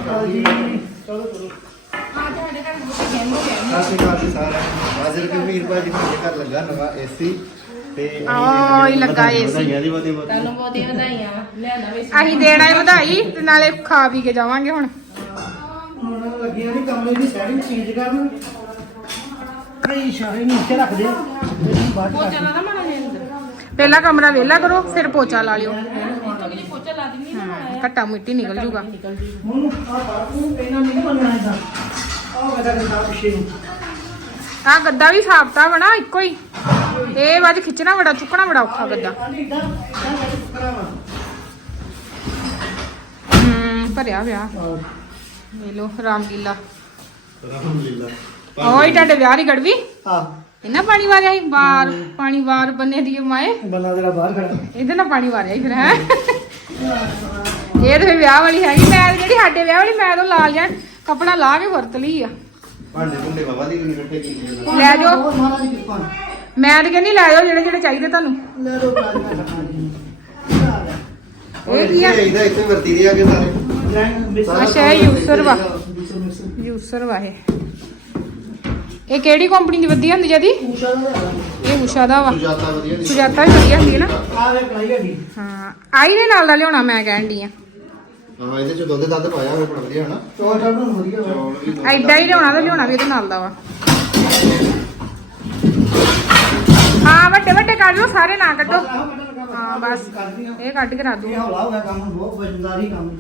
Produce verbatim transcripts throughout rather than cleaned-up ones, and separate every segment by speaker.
Speaker 1: ਜੀ ਚਲੋ ਚਲੋ
Speaker 2: ਆ ਤੁਹਾਡੇ ਘਰ ਬੁੱਢੇ ਕਹਿੰਦੇ ਕਹਿੰਦੇ
Speaker 1: ਸਤਿ ਸ਼੍ਰੀ ਅਕਾਲ ਜੀ ਸਾਰਿਆਂ ਨੂੰ। ਹਾਜ਼ਰ ਕਿ ਵੀਰ ਭਾਜੀ ਸਾਡੇ ਘਰ ਲੱਗਾ ਨਵਾਂ ਏਸੀ ਤੇ
Speaker 2: ਆਹ ਹੀ ਲੱਗਾ ਏਸੀ।
Speaker 1: ਵਧਾਈਆਂ ਦੀ ਬਹੁਤੀ ਬਹੁਤੀ।
Speaker 2: ਤੁਹਾਨੂੰ ਬਹੁਤੀਆਂ ਵਧਾਈਆਂ ਲਿਆਂਦਾ ਵੇ
Speaker 3: ਅਸੀਂ ਦੇਣਾ ਹੈ ਵਧਾਈ ਤੇ ਨਾਲੇ ਖਾ ਪੀ ਕੇ ਜਾਵਾਂਗੇ ਹੁਣ।
Speaker 1: ਹੁਣ ਲੱਗੀਆਂ ਨਹੀਂ ਕਮਰੇ ਦੀ ਸੈਟਿੰਗ ਚੇਂਜ ਕਰਨ ਕਈ ਸ਼ਾਹੀ ਨੀਚੇ ਰੱਖ ਦੇ ਬਾਅਦ
Speaker 2: ਪੋਚਾ ਲਾ ਦਾ ਮਾੜਾ ਜਿਹਾ ਅੰਦਰ
Speaker 3: ਪਹਿਲਾ ਕਮਰਾ ਵਿਹਲਾ ਕਰੋ ਫਿਰ ਪੋਚਾ ਲਾ ਲਿਓ।
Speaker 2: ਇੱਥੋਂ ਕਿ ਪੋਚਾ ਲਾ ਦਿੰਨੀ ਨਾ ਮਾੜਾ ਜਿਹਾ
Speaker 3: ਘੱਟਾ ਮਿੱਟੀ ਨਿਕਲ ਜੂਗਾ।
Speaker 2: ਨਿਕਲ ਜੂ
Speaker 1: ਹੁਣ ਆ ਬਾਪੂ ਇਹਨਾਂ ਨਹੀਂ ਬਣਨਾ ਇਹਦਾ ਆਹ ਗੱਡਾ ਗੱਡਾ ਪਿੱਛੇ ਨੂੰ
Speaker 3: ਆਹ ਗੱਦਾ ਵੀ ਸਾਫਤਾ ਬਣਾ ਇੱਕੋ ਹੀ। ਇਹ ਵੱਜ ਖਿੱਚਣਾ ਬੜਾ ਚੁੱਕਣਾ ਬੜਾ ਔਖਾ ਗੱਦਾ।
Speaker 1: ਆਂਟੀ ਇਦਾਂ ਇਦਾਂ ਵਿੱਚ ਕਰਾਵਾ
Speaker 3: ਹੂੰ ਭਰਿਆ ਵਿਆਹ ਲੈ ਲੋ ਰਾਮਲੀਲਾ।
Speaker 1: ਅਲਹਮਦੁਲਿਲਾ
Speaker 3: ਓਏ ਤੁਹਾਡੇ ਵਿਆਹ ਦੀ ਗੜਵੀ
Speaker 1: ਆ
Speaker 3: ਇਹਨਾਂ ਪਾਣੀ ਵਾਰਿਆ ਸੀ ਬਾਰ ਪਾਣੀ ਵਾਰ ਬੰਨੇ ਦੀ ਮਾਏ
Speaker 1: ਬੰਦਾ ਜਿਹੜਾ ਬਾਹਰ ਖੜਾ
Speaker 3: ਇਹਦੇ ਨਾਲ ਪਾਣੀ ਵਾਰਿਆ ਸੀ ਫਿਰ ਹੈ। ਇਹ ਤੇ ਫਿਰ ਵਿਆਹ ਵਾਲੀ ਹੈਗੀ। ਮੈਂ ਜਿਹੜੀ ਸਾਡੇ ਵਿਆਹ ਵਾਲੀ ਮੈਂ ਤਾਂ ਲਾ ਲਿਆ ਕੱਪੜਾ ਲਾ ਕੇ ਵਰਤ ਲਈ ਆ।
Speaker 1: ਭਾਂਡੇ ਭੁੰਡੇ ਬਾਬਾ ਦੀ ਨਹੀਂ ਇਕੱਠੇ ਕੀਤੇ
Speaker 3: ਲੈ ਜਾਓ।
Speaker 1: ਬਹੁਤ ਮਹਾਰਾਜ ਦੀ ਕਿਰਪਾ
Speaker 3: ਮੈਂ ਤਾਂ ਕਹਿੰਦੀ ਲੈ ਜਾਓ ਜਿਹੜੇ ਜਿਹੜੇ ਚਾਹੀਦੇ ਤੁਹਾਨੂੰ।
Speaker 1: ਲੈ ਲੋ ਕਾਜ ਮੈਂ ਰੱਖਾਂ ਜੀ
Speaker 3: ਇਹ ਕੀ ਆ?
Speaker 1: ਇਹਦਾ ਇੱਥੇ ਵਰਤੀ ਦੇ ਆਗੇ ਸਾਰੇ
Speaker 3: ਅੱਛਾ ਇਹ ਯੂਸਰ ਵਾ ਯੂਸਰ ਵਾ ਇਹ। ਇਹ ਕਿਹੜੀ ਕੰਪਨੀ ਦੀ ਵਧੀਆ ਹੁੰਦੀ ਜਦੀ?
Speaker 1: ਊਸ਼ਾ ਦਾ
Speaker 3: ਇਹ ਊਸ਼ਾ ਦਾ ਵਾ।
Speaker 1: ਸੁਜਾਤਾ ਵਧੀਆ ਦੀ
Speaker 3: ਸੁਜਾਤਾ ਵੀ ਵਧੀਆ ਹੁੰਦੀ ਹੈ ਨਾ।
Speaker 1: ਆ ਵੇ ਕਲਾਈ ਹੈਗੀ
Speaker 3: ਹਾਂ ਆਈ ਦੇ ਨਾਲ ਦਾ ਲਿਆਉਣਾ ਮੈਂ ਕਹਿਣ ਦੀ ਆ।
Speaker 1: ਹਾਂ ਇਹਦੇ ਚ ਦੁੱਧ ਦੱਧ ਪਾਇਆ ਹੋਇਆ ਬੜਾ ਵਧੀਆ ਹਨਾ ਚੌਲ ਚਾਲ ਨੂੰ ਵਧੀਆ ਚੌਲ ਵੀ ਦੁੱਧ
Speaker 3: ਐਡਾ ਹੀ ਲਿਆਉਣਾ ਤਾਂ ਲਿਆਉਣਾ ਵੀ ਇਹਦੇ ਨਾਲ ਦਾ ਵਾ। ਹਾਂ ਵੱਡੇ ਵੱਡੇ ਕੱਢ ਲਓ ਸਾਰੇ ਨਾ ਕੱਢੋ। ਹਾਂ ਬਸ ਇਹ ਕੱਢ ਕੇ ਰੱਖ
Speaker 1: ਇਹ
Speaker 3: ਦੂੰ।
Speaker 1: ਹੌਲਾ ਹੋ ਗਿਆ ਕੰਮ ਬਹੁਤ ਵਜਨਦਾਰੀ ਕੰਮ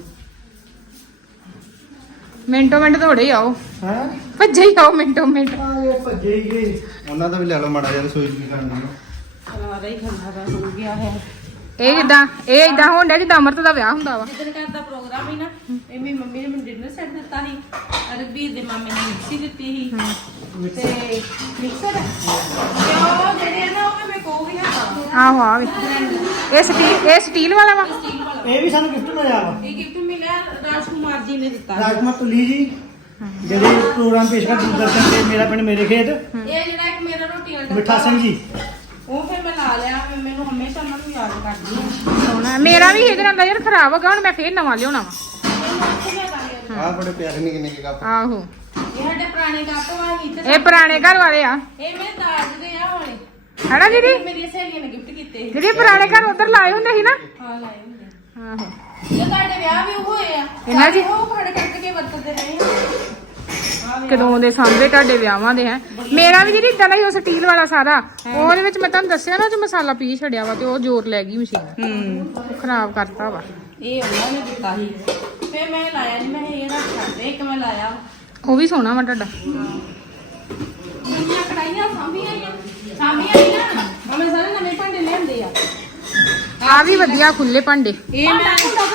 Speaker 3: ਮਿੰਟੋ ਮਿੰਟ ਦੌੜੇ ਹੀ ਆਓ
Speaker 1: ਹੈ
Speaker 3: ਭੱਜੇ ਹੀ ਆਓ ਮਿੰਟੋ ਮਿੰਟ।
Speaker 1: ਆ ਇਹ ਭੱਜੇ ਹੀ ਗਏ ਉਹਨਾਂ ਦਾ ਵੀ ਲੈ ਲਓ ਮਾੜਾ ਜਿਹਾ ਰਸੋਈ ਕੀ ਕਰਨਾ
Speaker 2: ਖਲਾਰਾ ਹੀ ਖਲਾਰਾ ਹੋ ਗਿਆ ਹੈ।
Speaker 3: ਇਹ ਜਿੱਦਾਂ ਇਹ ਇਦਾਂ ਹੋਣ ਡਿਆ ਜਿੱਦਾਂ ਅਮਰਤ ਦਾ ਵਿਆਹ ਹੁੰਦਾ ਵਾ।
Speaker 2: ਜਿੱਦਣ ਘਰ ਦਾ ਪ੍ਰੋਗਰਾਮ ਹੀ ਨਾ ਇਹ ਮੇਰੀ ਮੰਮੀ ਨੇ ਮੈਨੂੰ ਡਿਨਰ ਸੈੱਟ ਦਿੱਤਾ ਸੀ। ਰਘਬੀਰ ਦੇ ਮਾਮੇ ਨੇ ਮਿਕਸੀ ਦਿੱਤੀ ਸੀ ਤੇ ਮਿਕਸਰ ਤੇ ਉਹ ਜਿਹੜੇ ਆ ਨਾ ਉਹ ਮੈਂ ਕੋ ਵੀ ਨਾ
Speaker 3: ਆਹੋ ਆ ਵੀ ਇਹ ਸਟੀਲ ਇਹ ਸਟੀਲ ਵਾਲਾ ਵਾ।
Speaker 2: ਸਟੀਲ ਵਾਲਾ
Speaker 1: ਇਹ ਵੀ ਸਾਨੂੰ ਗਿਫਟ ਮਿਲਿਆ ਵਾ
Speaker 2: ਇਹ ਗਿਫਟ ਮਿਲਿਆ ਰਾਜਕੁਮਾਰ ਜੀ ਨੇ ਦਿੱਤਾ।
Speaker 1: ਰਾਜਕੁਮਾਰ ਤੁਲੀ ਜੀ ਜਿਹੜੇ ਪ੍ਰੋਗਰਾਮ ਪੇਸ਼ ਕਰ ਦੂਰਦਰਸ਼ਨ ਤੇ ਮੇਰਾ ਪਿੰਡ ਮੇਰੇ ਖੇਤ
Speaker 2: ਇਹ ਜਿਹੜਾ ਇੱਕ ਮੇਰਾ ਰੋਟੀ ਵਾਲਾ
Speaker 1: ਮਿੱਠਾ ਸਿੰਘ ਜੀ
Speaker 2: ਉਹ ਫਿਰ ਮੈਂ ਲਾ ਲਿਆ ਮੈਂ ਮੈਨੂੰ ਹਮੇਸ਼ਾ ਉਹਨਾਂ ਨੂੰ ਯਾਦ ਕਰਦੀ ਹਾਂ।
Speaker 3: ਸੋਹਣਾ ਮੇਰਾ ਵੀ ਇਹਦੇ ਨਾਲ ਦਾ ਯਾਰ ਖਰਾਬ ਹੋ ਗਿਆ ਹੁਣ ਮੈਂ ਫੇਰ ਨਵਾਂ ਲਿਆਉਣਾ ਵਾ।
Speaker 1: ਆਹ ਬੜੇ ਪਿਆਰੇ ਨਿੱਕੇ ਨਿੱਕੇ ਕੱਪ
Speaker 3: ਆਹੋ
Speaker 2: ਇਹ ਸਾਡੇ ਪੁਰਾਣੇ ਕੱਪ ਵਾ ਇੱਥੇ
Speaker 3: ਇਹ ਪੁਰਾਣੇ ਘਰ ਵਾਲੇ ਆ
Speaker 2: ਇਹ ਮੇਰੇ ਦਾਜ ਦੇ ਆ ਹੋਲੇ
Speaker 3: ਹੈਨਾ ਦੀਦੀ?
Speaker 2: ਮੇਰੀ ਸਹੇਲੀਆਂ ਨੇ ਗਿਫਟ ਕੀਤੇ ਸੀ।
Speaker 3: ਜਿਹੜੇ ਪੁਰਾਣੇ ਘਰ ਉਧਰ ਲਾਏ ਹੁੰਦੇ ਸੀ ਨਾ।
Speaker 2: ਹਾਂ ਲਾਏ ਹੁੰਦੇ ਆ।
Speaker 3: ਆਹੋ
Speaker 2: ਇਹ ਤੁਹਾਡੇ ਵਿਆਹ ਵੀ ਹੋਏ ਆ
Speaker 3: ਇਹਨਾਂ ਜੀ?
Speaker 2: ਉਹ ਖੜੇ ਕੱਟ ਕੇ ਵਰਤਦੇ ਰਹੇ ਆ।
Speaker 3: ਕਦੋਂ ਦੇ ਸਾਹਮਣੇ ਤੁਹਾਡੇ ਵਿਆਹਾਂ ਦੇ ਹੈ। ਮੇਰਾ ਵੀ ਜਿਹੜੀ ਇਦਾਂ ਦਾ ਹੀ ਉਹ ਸਟੀਲ ਵਾਲਾ ਸਾਰਾ ਉਹਦੇ ਵਿੱਚ ਮੈਂ ਤੁਹਾਨੂੰ ਦੱਸਿਆ ਨਾ ਤੇ ਮਸਾਲਾ ਪੀ ਛੜਿਆ ਵਾ ਤੇ ਉਹ ਜ਼ੋਰ ਲੈ ਗਈ ਮਸ਼ੀਨ।
Speaker 2: ਹੂੰ
Speaker 3: ਖਰਾਬ ਕਰਤਾ ਵਾ।
Speaker 2: ਇਹ ਉਹਨਾਂ ਨੇ ਦਿੱਤਾ ਸੀ ਫਿਰ ਮੈਂ ਲਾਇਆ ਨਹੀਂ ਮੈਂ ਇਹ ਰੱਖ ਛੱਡਦੇ ਇੱਕ ਮੈਂ ਲਾਇਆ
Speaker 3: ਉਹ ਵੀ ਸੋਹਣਾ ਵਾ ਤੁਹਾਡਾ।
Speaker 2: ਮੇਰੀਆਂ ਕੜਾਈਆਂ ਸਾਂਭੀਆਂ ਆਈਆਂ ਸਾਂਭੀਆਂ ਆਈਆਂ ਮੈਂ ਸਾਰੇ ਨਵੇਂ ਭਾਂਡੇ ਲਿਆਂਦੇ ਆ।
Speaker 3: ਆ ਵੀ ਵਧੀਆ ਖੁੱਲੇ ਭਾਂਡੇ।
Speaker 2: ਇਹ ਮੈਂ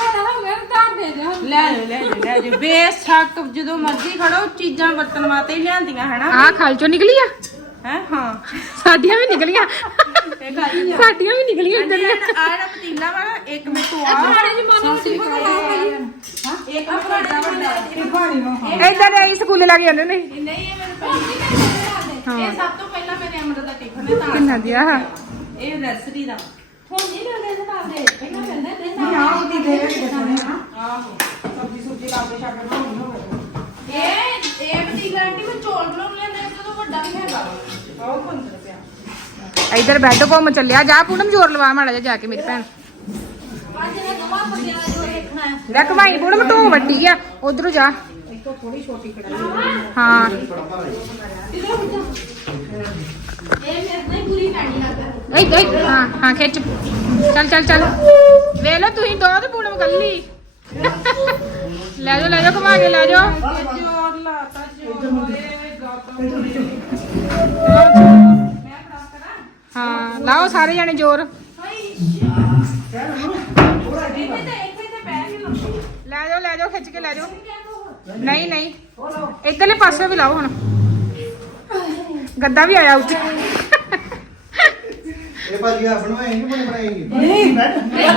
Speaker 2: ਲੈ ਲੈ ਲੈ ਲੈ ਲੈ ਬੇਸ਼ੱਕ ਜਦੋਂ ਮਰਜ਼ੀ ਖੜੋ ਚੀਜ਼ਾਂ ਵਰਤਣ ਵਾਸਤੇ ਹੀ ਲਿਆਂਦੀਆਂ ਹਨਾ।
Speaker 3: ਆਹ ਖਲ ਚੋਂ ਨਿਕਲੀ ਆ
Speaker 2: ਹੈ ਹਾਂ
Speaker 3: ਸਾਡੀਆਂ ਵੀ ਨਿਕਲੀਆਂ
Speaker 2: ਇਹ ਖਾਈ ਆ
Speaker 3: ਸਾਡੀਆਂ ਵੀ ਨਿਕਲੀਆਂ ਇੱਧਰ ਦੀਆਂ।
Speaker 2: ਆਹ ਜਿਹੜਾ ਪਤੀਲਾ ਵਾ ਨਾ ਇੱਕ ਮੈਂ ਤੋਂ ਆ ਇੱਕ ਮੈਂ ਵੱਡਾ ਵੱਡਾ
Speaker 3: ਏਦਾਂ ਦੇ ਅਸੀਂ ਸਕੂਲੇ ਲੱਗ ਜਾਂਦੇ ਨੇ।
Speaker 2: ਨਹੀਂ ਇਹ ਮੇਰੇ ਪੈਂਦੀ ਇਹ ਸਭ ਤੋਂ ਪਹਿਲਾਂ ਮੇਰੇ ਅਮਰ ਦਾ ਟਿਫਨ ਹੈ ਤਾਂ
Speaker 3: ਕਿੰਨਾ ਦਿਆ ਆ
Speaker 2: ਇਹ ਨਰਸਰੀ ਦਾ ਹੁਣ ਨਹੀਂ ਮਿਲਦੇ ਇਸ ਨਾਲ ਦੇ ਪਹਿਲਾਂ ਮਿਲਦੇ ਤੇ ਸਾਹ ਦੀ ਦੇ ਆਹੋ ਸਬਜ਼ੀ ਸੁਬਜ਼ੀ ਲਾ ਕੇ ਛੱਡ ਬਣਾਉਣੀ ਹੋਵੇ ਇਹ ਇਹ ਪਤੀਲਾ ਆਂਟੀ ਮੈਂ ਚੌਲ ਬਣਾਉਣ ਲੈਂਦੇ ਇਸ ਤੋਂ ਵੱਡਾ ਵੀ ਹੈਗਾ ਆਹ ਪੰਦਰਾਂ ਰੁਪਿਆ
Speaker 3: ਇੱਧਰ ਬੈੱਡ ਕੋਮ ਚੱਲਿਆ ਜਾ ਪੂਨਮ ਜ਼ੋਰ ਲਵਾ ਮਾੜਾ ਜਿਹਾ ਜਾ ਕੇ ਮੇਰੀ ਭੈਣ।
Speaker 2: ਅੱਜ ਇਹ ਗਵਾ ਪਤੀਲਾ ਜੋ ਦੇਖਣਾ ਹੈ
Speaker 3: ਲੈ ਕਮਾਈ ਪੂਨਮ ਢੋ ਵੱਡੀ ਆ ਉਧਰੋਂ ਜਾ।
Speaker 2: ਇੱਕੋ ਥੋੜੀ ਛੋਟੀ ਕੜਾਈ
Speaker 3: ਹਾਂ
Speaker 2: ਇਹ ਮੇਰੇ ਨਹੀਂ ਪੂਰੀ ਪੈਣੀ ਲੱਗਦਾ
Speaker 3: ਏ ਏ ਹਾਂ ਹਾਂ ਖਿੱਚ ਚੱਲ ਚੱਲ ਚੱਲ ਵੇ ਲੋ ਤੁਸੀਂ ਦੋ ਤੇ ਪੂਨਮ ਕੱਲੀ ਲੈ ਜਾਓ ਲੈ ਜਾਓ ਘੁਮਾ ਕੇ ਲੈ ਜਾਓ।
Speaker 2: ਜੋਰ ਲਾਤਾ ਜੋਰ ਇਹ ਗਾਤਾ
Speaker 3: ਹਾਂ ਲਾਓ ਸਾਰੇ ਜਾਣੇ ਜ਼ੋਰ। ਲੈ ਜਾਓ ਲੈ ਜਾਓ ਖਿੱਚ ਕੇ ਲੈ ਜਾਓ। ਨਹੀਂ ਨਹੀਂ ਇੱਧਰਲੇ ਪਾਸੇ ਵੀ ਲਾਓ ਹੁਣ ਗੱਦਾ ਵੀ ਆਇਆ ਉੱਤੇ।
Speaker 1: ਇਹ ਭਾਜੀ ਆਪ ਬਣਵਾਏਂਗੇ ਬਣੇ ਬਣਾਏਂਗੇ ਨਹੀਂ ਬੈਠ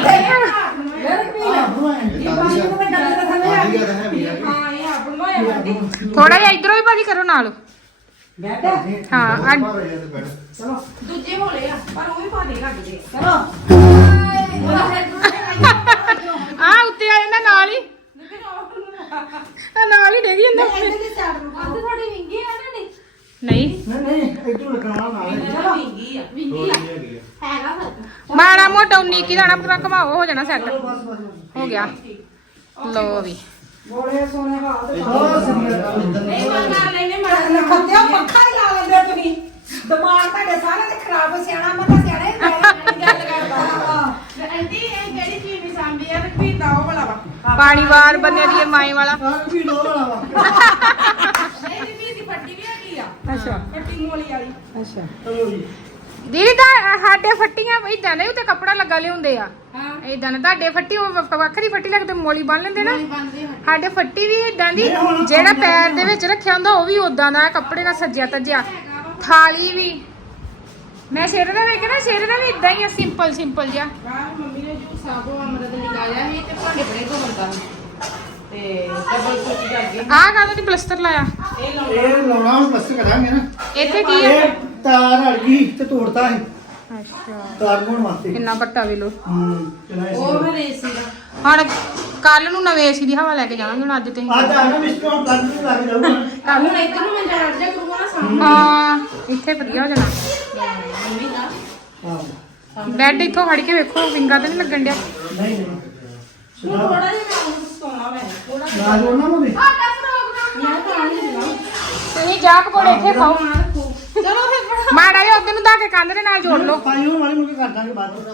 Speaker 2: ਹਾਂ ਇਹ ਆਪ ਬਣਵਾਇਆ ਵੱਡੀ
Speaker 3: ਥੋੜਾ ਜਿਹਾ ਇਧਰੋਂ ਵੀ ਭਾਜੀ ਕਰੋ ਨਾਲ। ਹਾਂ ਅੱਡ-
Speaker 1: ਚਲੋ
Speaker 2: ਦੂਜੇ ਹੋਲੇ ਆ ਪਰ ਉਹ ਵੀ ਭਾਦੇ ਲੱਗਦੇ
Speaker 1: ਚਲੋ
Speaker 3: ਆ ਉੱਤੇ ਆ ਜਾਂਦਾ ਨਾਲ ਹੀ। ਆ ਨਾਲ ਹੀ ਡੇਗੀ ਜਾਂਦਾ
Speaker 2: ਇੱਧਰਲੀ ਸਾਈਡ ਨੂੰ ਅੱਧ ਥੋੜੀ ਵਿੰਗੀ ਆ ਤੁਹਾਡੀ
Speaker 3: ਨਹੀਂ
Speaker 1: ਨਹੀਂ ਨਹੀਂ ਇੱਥੋਂ ਲੱਗਣਾ ਨਾਲ ਹੈ।
Speaker 2: ਚਲੋ ਵਿੰਗੀ ਆ ਵਿੰਗੀ ਆ ਹੈਗਾ ਫਰਕ
Speaker 3: ਮਾੜਾ ਮੋਟਾ ਉਨੀ ਕੀ ਦਾਣਾ ਪੂਰਾ ਘਮਾਓ ਹੋ ਜਾਣਾ ਸੈੱਟ
Speaker 1: ਚਲੋ ਬਸ ਬਸ ਬਸ।
Speaker 3: ਹੋ ਗਿਆ ਲੋ ਵੀ
Speaker 4: ਬੋਲੇ ਸੋਨੇ ਹਾਲ ਤੇ
Speaker 1: ਬਹੁਤ ਸਿੱਧੀਆਂ ਗੱਲ ਇੱਧਰ ਨੂੰ।
Speaker 2: ਇਹ ਮੰਗਾ ਲੈਨੇ ਮਾੜਾ
Speaker 4: ਖੱਤਿਆ ਪੱਖਾ ਹੀ ਲਾ ਲੈਂਦੇ ਤੁਸੀਂ ਦਿਮਾਗ ਤੁਹਾਡੇ ਸਾਰੇ ਤੇ ਖਰਾਬ ਸਿਆਣਾ ਮੈਂ ਤਾਂ ਸਿਆਣੇ ਮੈਂ ਗੱਲ ਕਰਦਾ
Speaker 2: ਆਂਟੀ ਇਹ ਕਿਹੜੀ ਚੀਜ਼ ਨਹੀਂ ਸਾਂਭੀ ਆ ਤੇ ਵੀ ਦਾਓ ਵਾਲਾ ਵਾ
Speaker 3: ਪਾਣੀ ਵਾਰ ਬੰਨੇ ਦੀ ਮਾਈ ਵਾਲਾ
Speaker 1: ਆਹ ਵੀ ਲੋ ਵਾਲਾ ਵਾ
Speaker 2: ਨਹੀਂ ਦੀ ਵੀ ਦੀ ਫੱਟੀ ਵੀ ਹੈਗੀ ਆ
Speaker 4: ਅੱਛਾ
Speaker 2: ਫੱਟੀ ਮੋਲੀ ਵਾਲੀ
Speaker 4: ਅੱਛਾ
Speaker 1: ਚਲੋ ਜੀ
Speaker 3: ਦੀਦੀ ਤਾਂ ਸਾਡੇ ਫੱਟੀਆਂ ਇਦਾਂ ਦੇ ਉੱਤੇ ਕੱਪੜਾ ਲੱਗਾ ਲਿਆਉਂਦੇ ਆ
Speaker 2: ਹਾਂ
Speaker 3: ਇਦਾਂ ਨੇ ਤੁਹਾਡੇ ਫੱਟੀ ਉਹ ਵ- ਵੱਖਰੀ ਫੱਟੀ ਲੱਗਦੇ ਮੋਲੀ ਬੰਨ ਲੈਂਦੇ ਨਾ
Speaker 2: ਬੰਦੇ ਹਾਂ
Speaker 3: ਸਾਡੇ ਫੱਟੀ ਵੀ ਇਦਾਂ ਦੀ ਜਿਹੜਾ ਪੈਰ ਦੇ ਵਿੱਚ ਰੱਖਿਆ ਹੁੰਦਾ ਉਹ ਵੀ ਉਦਾਂ ਦਾ ਕੱਪੜੇ ਨਾਲ ਸੱਜਿਆ ਤੱਜਿਆ ਥਾਲੀ ਵੀ ਮੈਂ ਸਿਰ ਦਾ ਵੇਖਿਆ ਨਾ ਸਿਰ ਦਾ ਵੀ ਇਦਾਂ ਹੀ ਆ ਸਿੰਪਲ ਸਿੰਪਲ ਜਿਹਾ
Speaker 2: ਬਾਹਰ ਮੰਮੀ ਨੇ ਜੋ ਸਾਬੋ ਅਮਰਤ ਨਿਕਾਲਿਆ ਸੀ ਤੇ ਭਾਂਡੇ ਬੜੇ ਧੋਂਦਾ ਸੀ ਤੇ ਡਬਲ ਕੁੱਚ ਕਰ ਗਈ
Speaker 3: ਆਹ ਕਾਹਦਾ ਦੀ ਪਲਸਤਰ ਲਾਇਆ
Speaker 2: ਇਹ ਲਾਉਣਾ
Speaker 1: ਇਹ ਲਾਉਣਾ ਹੁਣ ਬਸ ਕਰਾਂਗੇ ਨਾ
Speaker 3: ਇੱਥੇ ਕੀ ਹੈ
Speaker 1: ਇਹ ਤਾਰ ਅੜ ਗਈ ਤੇ ਤੋੜਤਾ ਹੈ
Speaker 3: ਅੱਛਾ
Speaker 1: ਤਾਰ ਪਾਉਣ ਵਾਸਤੇ
Speaker 3: ਕਿੰਨਾ ਪੱਟਾ ਵੇ ਲੋ
Speaker 1: ਹੂੰ ਚਲਾ ਇਸ
Speaker 2: ਉਹ ਹਰੇ ਸੀ ਦਾ
Speaker 3: ਹੁਣ ਕੱਲ ਨੂੰ ਨਵੇਂ ਏਸੀ ਦੀ ਹਵਾ ਲੈ ਕੇ ਜਾਵਾਂਗੇ ਹੁਣ ਅੱਜ ਤੇ
Speaker 1: ਅੱਜ ਆਣਾ ਮਿਸਟਰ ਪਲੱਗ ਨੂੰ ਲੱਗ ਜਾਊਗਾ
Speaker 2: ਤਾਂ ਹੁਣ ਇੱਧਰ ਨੂੰ ਮੈਂ ਜਾ ਜਾ ਕਰੂੰਗਾ ਨਾ ਸਾਹਮਣੇ
Speaker 3: ਹਾਂ ਇੱਥੇ ਵਧੀਆ ਹੋ ਜਾਣਾ
Speaker 2: ਮੰਮੀ ਦਾ
Speaker 1: ਹਾਂ
Speaker 3: ਬੈੱਡ ਇੱਥੋਂ ਫੜ ਕੇ ਵੇਖੋ ਵਿੰਗਾ ਤੇ ਨਹੀਂ ਲੱਗਣ ਡਿਆ
Speaker 1: ਨਹੀਂ ਨਹੀਂ
Speaker 2: ਹੁਣ ਥੋੜਾ ਜਿਹਾ ਮੈਂ ਉਹਨੂੰ ਸਤਾਉਣਾ ਮੈਂ ਥੋੜਾ
Speaker 1: ਨਾ ਜੋੜਨਾ ਮੋਦੀ
Speaker 2: ਆਟਾ ਪ੍ਰੋਗਰਾਮ ਮੈਂ ਤਾਂ ਨਹੀਂ ਦਿਲਾ
Speaker 3: ਤੁਸੀਂ ਜਾ ਪਕੌੜੇ ਇੱਥੇ ਖਾਓ
Speaker 2: ਚਲੋ ਫਿਰ
Speaker 3: ਮਾੜਾ ਜਿਹਾ ਉਧਰ ਨੂੰ ਧਾ ਕੇ ਕੰਧ ਦੇ ਨਾਲ ਜੋੜ ਲਓ
Speaker 1: ਪਾਈ ਹੋਣ ਵਾਲੀ ਮੁੜ ਕੇ ਕਰ ਦਾਂਗੇ ਬਾਅਦ ਵਿੱਚ।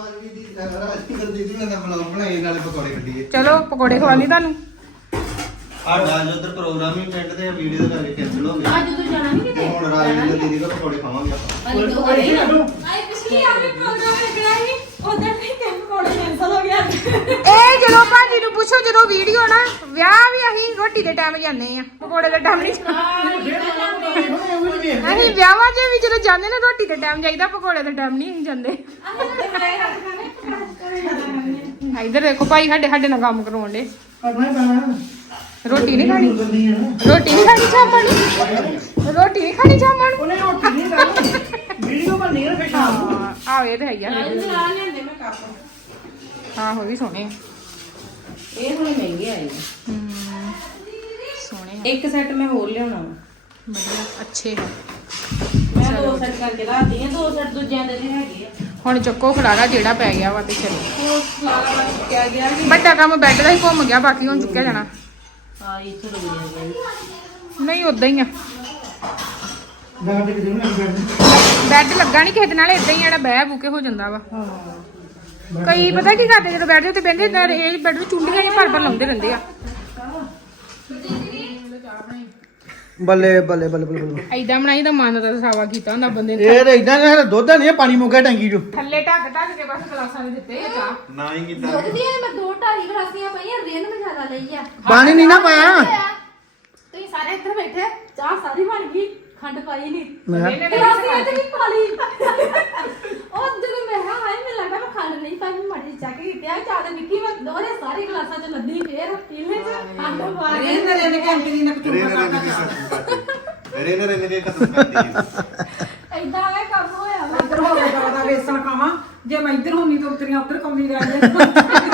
Speaker 3: ਚਲੋ ਪਕੌੜੇ ਖਵਾ ਲਈ ਤੁਹਾਨੂੰ
Speaker 5: ਸਾਡਾ ਅੱਜ ਉਧਰ ਪ੍ਰੋਗਰਾਮ ਹੀ ਪਿੰਡ ਤੇ ਵੀਡੀਓ ਦਾ ਕਰਕੇ ਕੈਨਸਲ ਹੋ ਗਿਆ
Speaker 2: ਅੱਜ ਤੂੰ ਜਾਣਾ ਨਹੀਂ
Speaker 5: ਤੇ
Speaker 2: ਕਿਤੇ
Speaker 5: ਹੁਣ ਰਾਜ ਦੀ ਦੀਦੀ ਕੋਲ ਪਕੌੜੇ ਖਾਵਾਂਗੇ ਆਪਾਂ
Speaker 2: ਅੱਜ ਤੂੰ
Speaker 1: ਪਕੌੜੇ
Speaker 2: ਆਈ
Speaker 1: ਕੱਢੋ।
Speaker 2: ਆਈ ਪਿਛਲੀ ਵਾਰ ਵੀ ਪ੍ਰੋਗਰਾਮ ਲੱਗਣਾ ਸੀ ਉਧਰ ਨਹੀਂ ਕਿ ਪਕੌੜੇ ਕੈਂਸਲ ਹੋ ਗਿਆ
Speaker 3: ਇਹ ਜਦੋਂ ਭਾਜੀ ਨੂੰ ਪੁੱਛੋ ਜਦੋਂ ਵੀਡੀਓ ਨਾ ਵਿਆਹ ਵੀ ਅਸੀਂ ਰੋਟੀ ਦੇ ਟਾਈਮ ਜਾਂਦੇ ਆ ਪਕੌੜੇ ਦੇ ਟਾਈਮ ਨਹੀਂ ਅਸੀਂ ਵਿਆਹਾਂ 'ਚ ਵੀ ਜਦੋਂ ਜਾਂਦੇ ਨਾ ਰੋਟੀ ਦੇ ਟਾਈਮ ਜਾਈਦਾ ਪਕੌੜੇ ਦੇ ਟਾਈਮ ਨਹੀਂ ਅਸੀਂ ਜਾਂਦੇ ਇੱਧਰ ਦੇਖੋ ਭਾਈ ਸਾਡੇ ਸਾਡੇ ਨਾਲ ਕੰਮ ਕਰਾਉਣ ਦੇ
Speaker 1: ਕਰਨਾ ਹੀ ਪੈਣਾ
Speaker 3: ਰੋਟੀ ਨਹੀਂ ਖਾਣੀ
Speaker 1: ਜਲਦੀ ਹੈ ਨਾ
Speaker 3: ਰੋਟੀ ਨਹੀਂ ਖਾਣੀ ਸ਼ਾਮਾਂ ਨੂੰ ਰੋਟੀ ਨਹੀਂ ਖਾਣੀ ਸ਼ਾਮਾਂ ਨੂੰ
Speaker 1: ਉਹਨੇ ਰੋਟੀ ਨਹੀਂ ਖਾਣੀ ਵੀਡੀਓ ਬਣਨੀ ਹੈ ਫਿਰ ਸ਼ਾਮ ਨੂੰ
Speaker 3: ਹਾਂ ਆਹ ਇਹ ਤਾਂ ਹੈ ਯਾਰ
Speaker 2: ਅੱਜ ਲਾ ਲੈਂਦੇ ਮੈਂ ਕੱਪ
Speaker 3: ਆਹੋ ਵੀ ਸੋਹਣੇ ਆ।
Speaker 2: ਇਹ ਹੁਣ ਮਹਿੰਗੇ ਆਏ
Speaker 3: ਹਮ, ਸੋਹਣੇ ਆ,
Speaker 2: ਇੱਕ ਸੈੱਟ ਮੈਂ ਹੋਰ ਲਿਆਉਣਾ ਵਾ
Speaker 3: ਵਧੀਆ ਅੱਛੇ ਆ।
Speaker 2: ਮੈਂ ਦੋ ਸੈੱਟ ਕਰਕੇ ਰੱਖਦੀ ਆ ਦੋ ਸੈੱਟ ਦੂਜਿਆਂ ਦੇ ਵੀ ਹੈਗੇ ਆ
Speaker 3: ਹੁਣ ਚੱਕੋ ਖਲਾਰਾ ਜਿਹੜਾ ਪੈ ਗਿਆ ਵਾ ਤੇ ਚਲੋ
Speaker 2: ਉਹ ਸਾਰਾ ਬਸ ਕਿਆ ਗਿਆ ਕਿ
Speaker 3: ਵੱਡਾ ਕੰਮ ਬੈੱਡ ਦਾ ਹੀ ਘੁੰਮ ਗਿਆ ਬਾਕੀ ਹੁਣ ਚੁੱਕਿਆ ਜਾਣਾ
Speaker 2: ਹਾਂ ਇੱਥੇ ਰੁਕ ਗਿਆ
Speaker 3: ਨਹੀਂ ਉਦਾਂ ਹੀ ਆ
Speaker 1: ਜਗ੍ਹਾ ਤੇ ਕਿਤੇ ਨਹੀਂ ਬੈਠਦੇ
Speaker 3: ਬੈੱਡ ਲੱਗਾ ਨਹੀਂ ਕਿਸੇ ਦੇ ਨਾਲ ਇਦਾਂ ਹੀ ਜਿਹੜਾ ਬਹਿ ਬੂਕੇ ਹੋ ਜਾਂਦਾ ਵਾ
Speaker 1: ਹਾਂ
Speaker 3: ਕਈ ਪਤਾ ਕੀ ਕਰਦੇ ਜਦੋਂ ਬੈੱਡ ਦੇ ਉੱਤੇ ਬਹਿੰਦੇ ਤਾਂ ਇਹ ਬੈੱਡ ਵਿੱਚ ਚੁੰਡੀਆਂ ਜਿਹੀਆਂ ਭਰ ਭਰ ਲਾਉਂਦੇ ਰਹਿੰਦੇ ਆ
Speaker 1: ਬੱਲੇ ਬੱਲੇ ਬੱਲੇ ਬੱਲੇ
Speaker 3: ਐਦਾਂ ਬਣਾਈ ਤਾਂ ਮਨ ਦਾ ਸਾਵਾ ਕੀਤਾ ਹੁੰਦਾ ਬੰਦੇ ਨੇ
Speaker 1: ਇਹ ਤਾਂ ਇਦਾਂ ਦਾ ਦੁੱਧ ਨਹੀਂ ਪਾਣੀ ਮੁੱਕਾ ਟੈਂਕੀ ਚੋਂ
Speaker 3: ਥੱਲੇ ਢੱਕ ਢੱਕ ਕੇ ਬਸ ਗਲਾਸਾਂ ਦੇ ਦਿੱਤੇ ਆ ਚਾਹ
Speaker 5: ਨਾ ਹੀ ਕੀਤਾ
Speaker 2: ਦੁੱਧ ਦੀਆਂ ਮੈਂ ਦੋ ਢਾਈ ਗਲਾਸੀਆਂ ਪਈਆਂ ਰੇਨ ਮੈਂ ਜ਼ਿਆਦਾ ਲਈ ਆ
Speaker 1: ਪਾਣੀ ਨਹੀਂ ਨਾ ਪਾਇਆ
Speaker 2: ਤੁਸੀਂ ਸਾਰੇ ਇੱਧਰ ਬੈਠੇ ਚਾਹ ਸਾਰੀ ਬਣ ਗਈ ਖੰਡ ਪਾਈ ਨਹੀਂ
Speaker 1: ਮੈਂ
Speaker 2: ਗਲਾਸੀਆਂ ਤੇ ਵੀ ਪਾ ਲਈ ਉਹ ਜਦੋਂ ਮੈਂ ਹਾਂ ਹਾਏ ਮੈਨੂੰ ਲੱਗਾ ਮੈਂ ਖੰਡ ਨਹੀਂ ਪਾਈ ਮੈਂ ਮਾੜੀ ਚੈੱਕ ਕੀਤੀ ਆ ਚਾਹ ਦੇ ਨਿੱਕੀ ਮੈਂ ਦੋਰੇ ਸਾਰੀ ਗਲਾਸਾਂ ਚ ਲੱਦੀ ਫੇਰ ਪੀਲੇ ਚ ਖੰਡ ਪਾ ਕੇ
Speaker 4: ਰੇਨ ਰੇਨ ਕੈਂਟਰੀ ਨੇ
Speaker 5: ਰੇ ਨੇ ਰੇ ਨੇ ਖਤਮ ਕਰਤੀ ਰੇ ਨੇ ਰੇ ਨੇ ਖਤਮ ਕਰਤੀ
Speaker 2: ਐਦਾਂ ਇਹ ਕੰਮ ਹੋਇਆ ਵਾ
Speaker 4: ਇੱਧਰ ਹੋ ਗਿਆ ਦਾ ਵੇਸਣ ਖਾਵਾਂ ਜੇ ਮੈਂ ਇੱਧਰ ਹੁੰਨੀ ਤਾਂ ਉਤਰੀਆਂ ਉੱਧਰ ਕੌਣੀ ਰਹਿ ਜਾਂਦੀ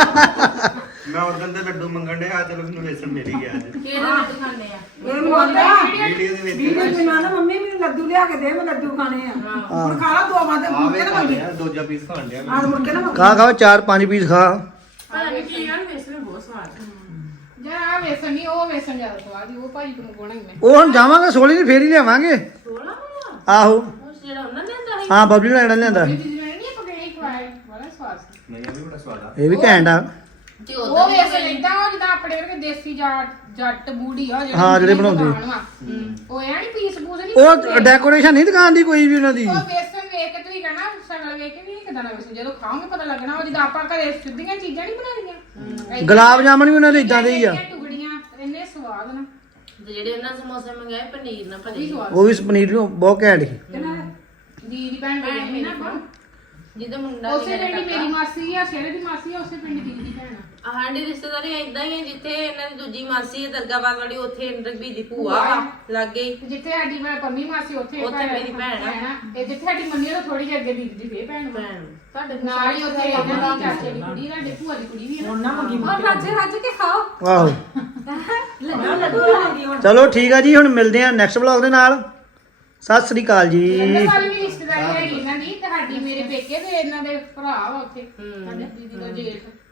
Speaker 5: ਮੈਂ ਉਦੋਂ ਦੇ ਲੱਡੂ ਮੰਗਣ ਦੇ ਆ ਚਲੋ ਮੈਨੂੰ ਵੇਸਣ ਮਿਲ ਹੀ ਗਿਆ ਅੱਜ
Speaker 2: ਕਿਹੜੇ ਵਿੱਚ ਖਾਣੇ ਆ
Speaker 4: ਇਹਨੂੰ ਆਂਦਾ
Speaker 5: ਵੀਡੀਓ ਦੇ
Speaker 4: ਵੀਡੀਓ
Speaker 5: ਵਿੱਚ
Speaker 4: ਚ ਮੈਂ ਨਾ ਮੰਮੀ ਮੈਨੂੰ ਲੱਡੂ ਲਿਆ ਕੇ ਦੇ ਮੈਂ ਲੱਡੂ ਖਾਣੇ ਆ ਹੁਣ ਖਾ ਲਾ ਦੋ ਵਾਰ ਤੇ
Speaker 5: ਆ
Speaker 4: ਮੁੜ
Speaker 5: ਵੇ
Speaker 4: ਕੇ ਨਾ
Speaker 5: ਖਾ
Speaker 4: ਮੰਗੀ
Speaker 5: ਲਿਆ ਦੂਜਾ ਪੀਸ ਖਾਣ ਲਿਆ
Speaker 4: ਆਹ ਮੁੜ ਕੇ ਨਾ ਮੰਗੀ
Speaker 1: ਖਾ ਖਾ ਚਾਰ ਪੰਜ ਪੀਸ ਖਾ
Speaker 2: ਪਤਾ ਨਹੀਂ ਕੀ ਯਾਰ ਵੇਸਣ ਬਹੁਤ ਸਵਾਦ
Speaker 3: ਜਿਹੜਾ ਆ ਵੇਸਣ ਨਹੀਂ ਉਹ ਵੇਸਣ ਜ਼ਿਆਦਾ ਸਵਾਦ ਹੀ ਉਹ ਭਾਜੀ ਨੂੰ ਕੋਣਾ ਹੀ ਮੈਂ
Speaker 1: ਉਹ ਹੁਣ ਜਾਵਾਂਗੇ ਸੋਲੀ ਦੀ ਫੇਰ ਹੀ ਲਿਆਵਾਂਗੇ
Speaker 2: ਸੋਲਾ ਵਾ
Speaker 1: ਆਹੋ
Speaker 2: ਉਹ ਜਿਹੜਾ ਉਹਨਾਂ ਨੇ ਆਂਦਾ ਸੀ
Speaker 1: ਹਾਂ ਬਬਲੀ ਨਾਲ ਲਿਆਂਦਾ
Speaker 3: ਇਹ ਚੀਜ਼ ਮੈਂ ਨਹੀਂ ਪਕਾਈ ਖਵਾਏ ਬੜਾ ਸਵਾਦ ਸੀ
Speaker 5: ਨਹੀਂ ਇਹ ਵੀ ਬੜਾ ਸਵਾਦ ਆ
Speaker 1: ਇਹ ਵੀ ਘੈਂਟ ਆ
Speaker 2: ਤੇ
Speaker 3: ਉਹ ਵੇਸਣ ਇਦਾਂ ਉਹ ਜਿੱਦਾਂ ਆਪਣੇ ਵਰਗੇ ਦੇਸੀ ਜੱਟ ਜੱਟ ਬੂੜੀ ਆ
Speaker 1: ਹਾਂ, ਜਿਹੜੇ ਬਣਾਉਂਦੇ।
Speaker 3: ਦੁਕਾਨ ਵਾ। ਉਹ ਐ ਨਹੀਂ ਪੀਸ ਪੂਸ ਨਹੀਂ
Speaker 1: ਉਹ ਡੈਕੋਰੇਸ਼ਨ ਨਹੀਂ ਦੁਕਾਨ ਦੀ ਕੋਈ ਵੀ ਉਹਨਾਂ ਦੀ
Speaker 3: ਉਹ ਵੇਸਣ ਵੇਖ ਕੇ ਤੁਸੀਂ ਕਹਣਾ ਸ਼ਕਲ ਵੇਖ ਕੇ ਵੀ ਕਿਦਾਂ ਦਾ ਵੇਸਣ ਜਦੋਂ ਖਾਓਗੇ ਪਤਾ ਲੱਗਣਾ ਉਹ ਜਿੱਦਾਂ ਆਪਾਂ ਘਰੇ ਸਿੱਧੀਆਂ ਚੀਜ਼ਾਂ ਨਹੀਂ ਬਣਾਉਂਦੀਆਂ
Speaker 1: ਗੁਲਾਬ ਜਾਮਨ ਵੀ ਉਹਨਾਂ ਦੇ ਇਦਾਂ ਦੇ ਹੀ ਆ
Speaker 3: ਟੁਕੜੀਆਂ ਇੰਨੇ ਸਵਾਦ ਨਾ
Speaker 2: ਤੇ ਜਿਹੜੇ ਉਹਨਾਂ ਸਮੋਸੇ ਮੰਗਾਏ ਪਨੀਰ ਨਾਲ
Speaker 3: ਵੀ
Speaker 2: ਭਰੀ
Speaker 3: ਸਵਾਦ
Speaker 1: ਉਹ ਵੀ ਪਨੀਰ ਨੂੰ ਬਹੁਤ ਘੈਂਟ ਸੀ
Speaker 3: ਦੀਦੀ ਭੈਣ
Speaker 2: ਭੈਣ
Speaker 3: ਮੇਰੀ ਨਾ
Speaker 2: ਮੇਰੀ ਜਿਹਦਾ ਮੁੰਡਾ
Speaker 3: ਉਸੇ ਪਿੰਡ ਹੀ ਮੇਰੀ ਮਾਸੀ ਆ ਸ਼ੇਰੇ ਦੀ ਮਾਸੀ ਆ ਉਸੇ ਪਿੰਡ ਦੀਦੀ ਦੀ ਭੈਣ ਆ
Speaker 2: ਸਾਡੀ ਰਿਸ਼ਤੇਦਾਰੀ ਇਦਾਂ ਹੀ ਹੈ ਜਿੱਥੇ ਇਹਨਾਂ ਦੀ ਦੂਜੀ ਮਾਸੀ ਹੈ ਦਰਗਾਬਾਦ ਵਾਲੀ ਉੱਥੇ ਰਗਬੀ ਦੀ ਭੂਆ ਵਾ ਲੱਗੇ
Speaker 3: ਤੇ ਜਿੱਥੇ ਸਾਡੀ ਮੈਂ ਪੰਮੀ ਮਾਸੀ ਉੱਥੇ
Speaker 2: ਉੱਥੇ ਮੇਰੀ ਭੈਣ ਆ।
Speaker 3: ਇਹ ਜਿੱਥੇ ਸਾਡੀ ਮੰਮੀ ਉਹ ਥੋੜੀ ਜਿਹੀ ਅੱਗੇ ਦੀਦੀ ਦੀ ਫੇਰ ਭੈਣ ਵਾ।
Speaker 2: ਭੈਣ ਤੁਹਾਡੇ
Speaker 3: ਨਾਲ ਹੀ ਉੱਥੇ ਇਹਨਾਂ ਦੀ ਚਾਚੇ ਦੀ ਕੁੜੀ ਸਾਡੀ ਭੂਆ ਦੀ ਕੁੜੀ ਵੀ ਆ
Speaker 4: ਹੁਣ ਨਾ ਮੰਗੀ
Speaker 2: ਔਰ ਰੱਜ ਰੱਜ ਕੇ ਖਾਓ
Speaker 1: ਆਹੋ
Speaker 4: ਲੱਡੂ ਲੱਡੂ ਲਾਉਂਦੀ ਹੁਣ
Speaker 1: ਚਲੋ ਠੀਕ ਆ ਜੀ ਹੁਣ ਮਿਲਦੇ ਆ ਨੈਕਸਟ ਵਲੌਗ ਦੇ ਨਾਲ ਸਤਿ ਸ੍ਰੀ ਅਕਾਲ ਜੀ
Speaker 3: ਇਹਨਾਂ ਵਾਲੀ ਵੀ ਰਿਸ਼ਤੇਦਾਰੀ ਹੈਗੀ ਇਹਨਾਂ ਦੀ ਤੁਹਾਡੀ ਮੇਰੇ ਪੇਕੇ ਤੇ ਇਹਨਾਂ ਦੇ ਭਰਾ ਵਾ ਉੱਥੇ ਸਾਡੇ ਦੀਦੀ ਦਾ ਜੇਠ